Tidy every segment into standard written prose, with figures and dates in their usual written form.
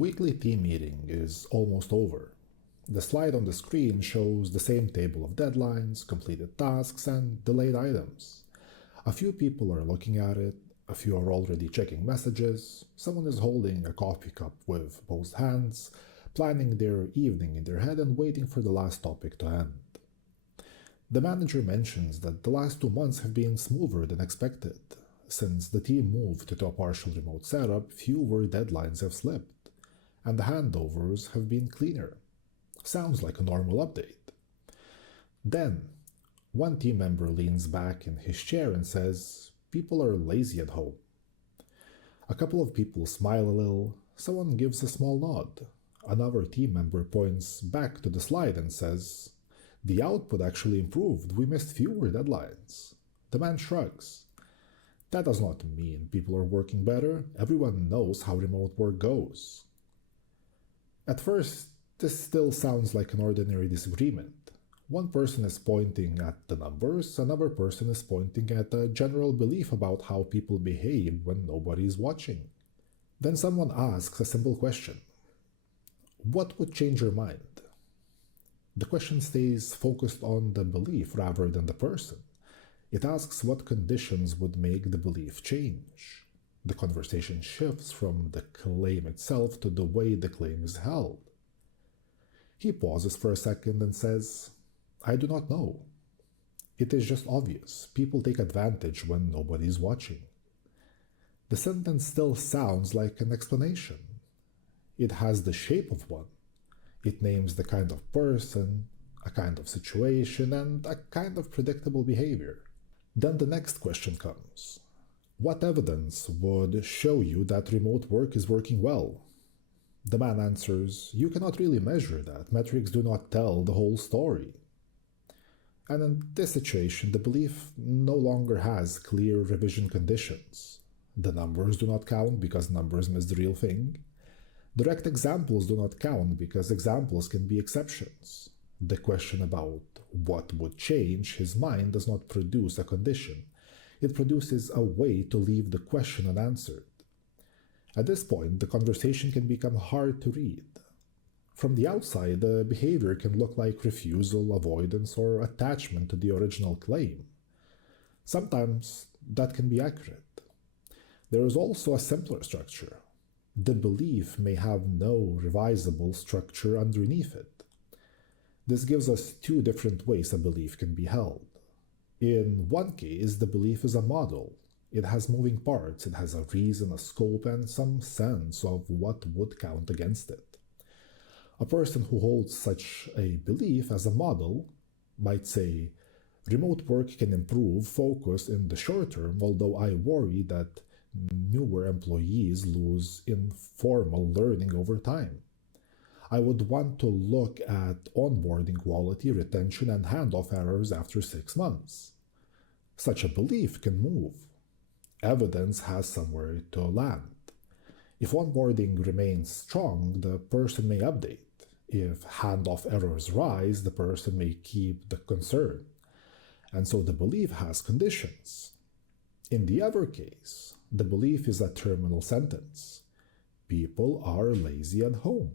weekly team meeting is almost over. The slide on the screen shows the same table of deadlines, completed tasks, and delayed items. A few people are looking at it, a few are already checking messages, someone is holding a coffee cup with both hands, planning their evening in their head and waiting for the last topic to end. The manager mentions that the last 2 months have been smoother than expected. Since the team moved to a partial remote setup, fewer deadlines have slipped, and the handovers have been cleaner. Sounds like a normal update. Then, one team member leans back in his chair and says, "People are lazy at home." A couple of people smile a little, someone gives a small nod. Another team member points back to the slide and says, "The output actually improved, we missed fewer deadlines." The man shrugs. That does not mean people are working better, everyone knows how remote work goes. At first, this still sounds like an ordinary disagreement. One person is pointing at the numbers, another person is pointing at a general belief about how people behave when nobody is watching. Then someone asks a simple question. What would change your mind? The question stays focused on the belief rather than the person. It asks what conditions would make the belief change. The conversation shifts from the claim itself to the way the claim is held. He pauses for a second and says, "I do not know. It is just obvious. People take advantage when nobody is watching." The sentence still sounds like an explanation. It has the shape of one. It names the kind of person, a kind of situation, and a kind of predictable behavior. Then the next question comes. What evidence would show you that remote work is working well? The man answers, "You cannot really measure that. Metrics do not tell the whole story." And in this situation, the belief no longer has clear revision conditions. The numbers do not count because numbers miss the real thing. Direct examples do not count because examples can be exceptions. The question about what would change his mind does not produce a condition. It produces a way to leave the question unanswered. At this point, the conversation can become hard to read. From the outside, the behavior can look like refusal, avoidance, or attachment to the original claim. Sometimes that can be accurate. There is also a simpler structure. The belief may have no revisable structure underneath it. This gives us two different ways a belief can be held. In one case, the belief is a model. It has moving parts, it has a reason, a scope, and some sense of what would count against it. A person who holds such a belief as a model might say, "Remote work can improve focus in the short term, although I worry that newer employees lose informal learning over time. I would want to look at onboarding quality, retention, and handoff errors after 6 months." Such a belief can move. Evidence has somewhere to land. If onboarding remains strong, the person may update. If handoff errors rise, the person may keep the concern. And so the belief has conditions. In the other case, the belief is a terminal sentence. People are lazy at home.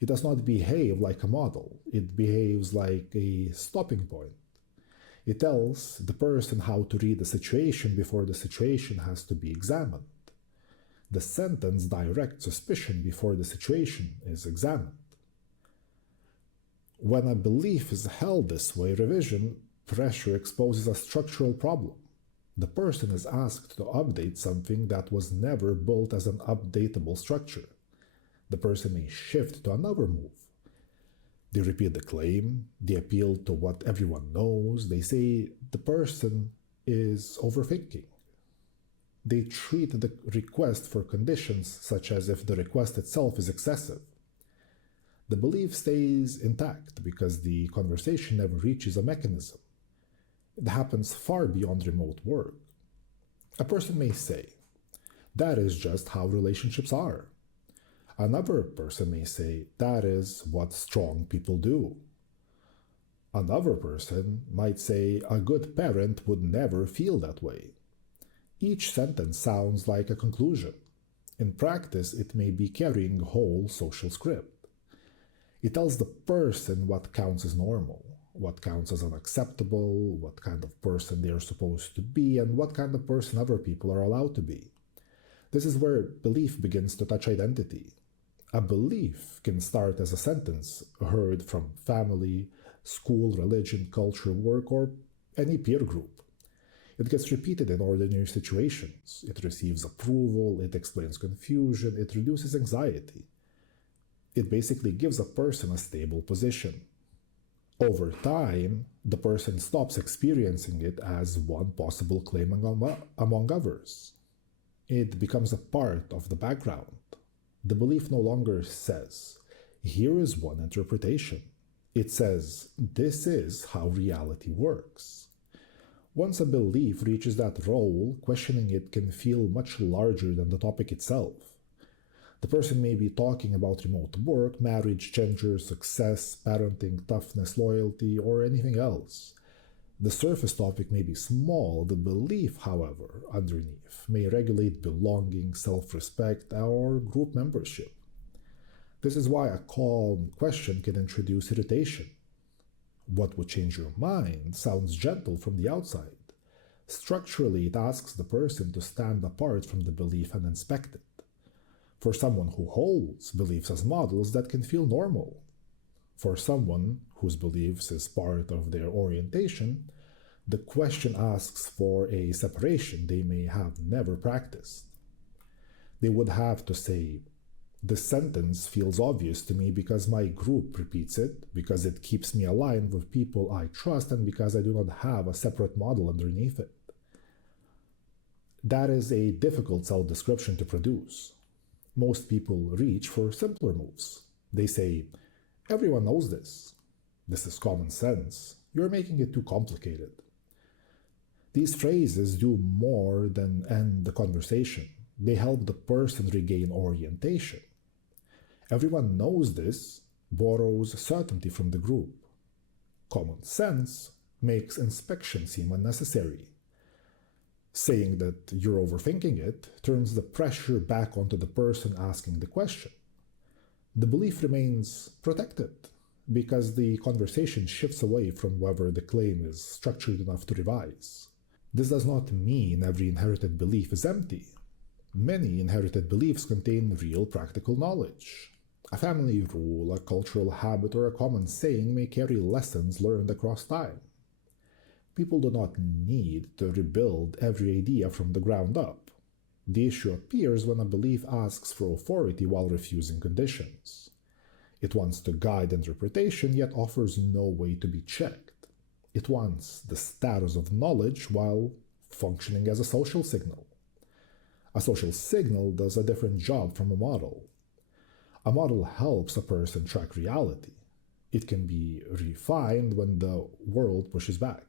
It does not behave like a model. It behaves like a stopping point. It tells the person how to read the situation before the situation has to be examined. The sentence directs suspicion before the situation is examined. When a belief is held this way, revision pressure exposes a structural problem. The person is asked to update something that was never built as an updatable structure. The person may shift to another move. They repeat the claim, they appeal to what everyone knows, they say the person is overthinking. They treat the request for conditions such as if the request itself is excessive. The belief stays intact because the conversation never reaches a mechanism. It happens far beyond remote work. A person may say, "That is just how relationships are." Another person may say, "That is what strong people do." Another person might say, "A good parent would never feel that way." Each sentence sounds like a conclusion. In practice, it may be carrying a whole social script. It tells the person what counts as normal, what counts as unacceptable, what kind of person they are supposed to be, and what kind of person other people are allowed to be. This is where belief begins to touch identity. A belief can start as a sentence heard from family, school, religion, culture, work, or any peer group. It gets repeated in ordinary situations. It receives approval, it explains confusion, it reduces anxiety. It basically gives a person a stable position. Over time, the person stops experiencing it as one possible claim among others. It becomes a part of the background. The belief no longer says, here is one interpretation. It says, this is how reality works. Once a belief reaches that role, questioning it can feel much larger than the topic itself. The person may be talking about remote work, marriage, gender, success, parenting, toughness, loyalty, or anything else. The surface topic may be small. The belief, however, underneath may regulate belonging, self-respect, or group membership. This is why a calm question can introduce irritation. What would change your mind sounds gentle from the outside. Structurally, it asks the person to stand apart from the belief and inspect it. For someone who holds beliefs as models, that can feel normal. For someone whose beliefs is part of their orientation, the question asks for a separation they may have never practiced. They would have to say, this sentence feels obvious to me because my group repeats it, because it keeps me aligned with people I trust, and because I do not have a separate model underneath it. That is a difficult self-description to produce. Most people reach for simpler moves. They say, everyone knows this. This is common sense. You're making it too complicated. These phrases do more than end the conversation. They help the person regain orientation. Everyone knows this borrows certainty from the group. Common sense makes inspection seem unnecessary. Saying that you're overthinking it turns the pressure back onto the person asking the question. The belief remains protected because the conversation shifts away from whether the claim is structured enough to revise. This does not mean every inherited belief is empty. Many inherited beliefs contain real practical knowledge. A family rule, a cultural habit, or a common saying may carry lessons learned across time. People do not need to rebuild every idea from the ground up. The issue appears when a belief asks for authority while refusing conditions. It wants to guide interpretation, yet offers no way to be checked. It wants the status of knowledge while functioning as a social signal. A social signal does a different job from a model. A model helps a person track reality. It can be refined when the world pushes back.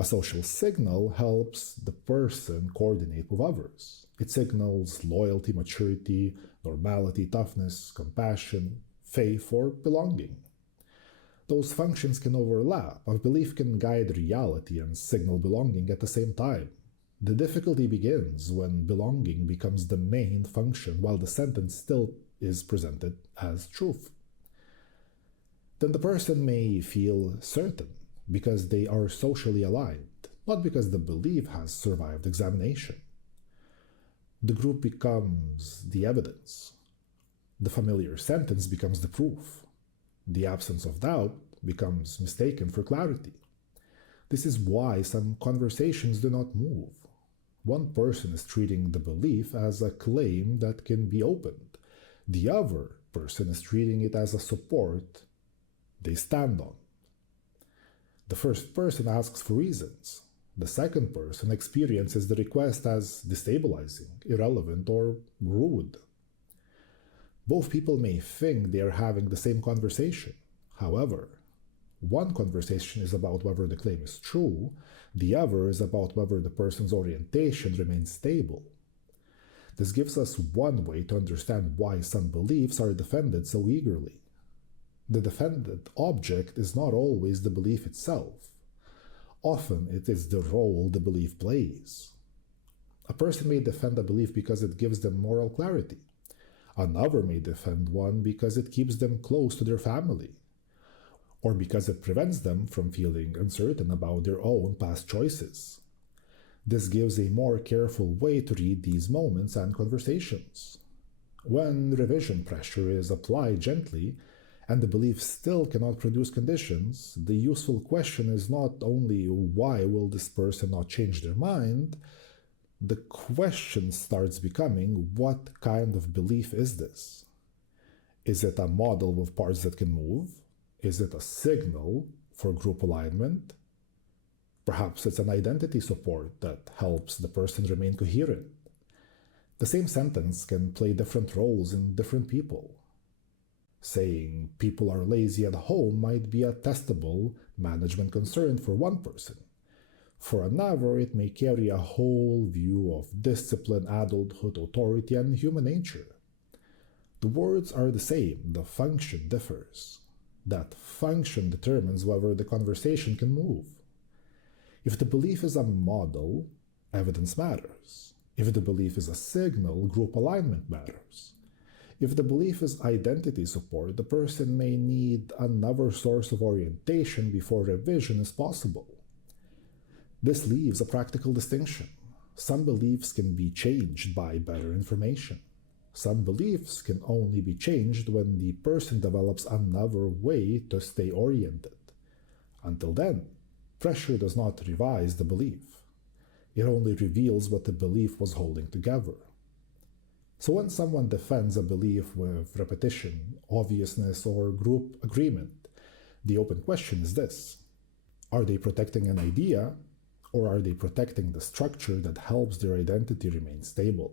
A social signal helps the person coordinate with others. It signals loyalty, maturity, normality, toughness, compassion, faith, or belonging. Those functions can overlap. A belief can guide reality and signal belonging at the same time. The difficulty begins when belonging becomes the main function while the sentence still is presented as truth. Then the person may feel certain because they are socially aligned, not because the belief has survived examination. The group becomes the evidence. The familiar sentence becomes the proof. The absence of doubt becomes mistaken for clarity. This is why some conversations do not move. One person is treating the belief as a claim that can be opened. The other person is treating it as a support they stand on. The first person asks for reasons. The second person experiences the request as destabilizing, irrelevant, or rude. Both people may think they are having the same conversation. However, one conversation is about whether the claim is true, the other is about whether the person's orientation remains stable. This gives us one way to understand why some beliefs are defended so eagerly. The defended object is not always the belief itself. Often it is the role the belief plays. A person may defend a belief because it gives them moral clarity. Another may defend one because it keeps them close to their family, or because it prevents them from feeling uncertain about their own past choices. This gives a more careful way to read these moments and conversations. When revision pressure is applied gently, and the belief still cannot produce conditions, the useful question is not only why will this person not change their mind, the question starts becoming what kind of belief is this? Is it a model with parts that can move? Is it a signal for group alignment? Perhaps it's an identity support that helps the person remain coherent. The same sentence can play different roles in different people. Saying people are lazy at home might be a testable management concern for one person. For another, it may carry a whole view of discipline, adulthood, authority, and human nature. The words are the same, the function differs. That function determines whether the conversation can move. If the belief is a model, evidence matters. If the belief is a signal, group alignment matters. If the belief is identity support, the person may need another source of orientation before revision is possible. This leaves a practical distinction. Some beliefs can be changed by better information. Some beliefs can only be changed when the person develops another way to stay oriented. Until then, pressure does not revise the belief. It only reveals what the belief was holding together. So when someone defends a belief with repetition, obviousness, or group agreement, the open question is this: are they protecting an idea, or are they protecting the structure that helps their identity remain stable?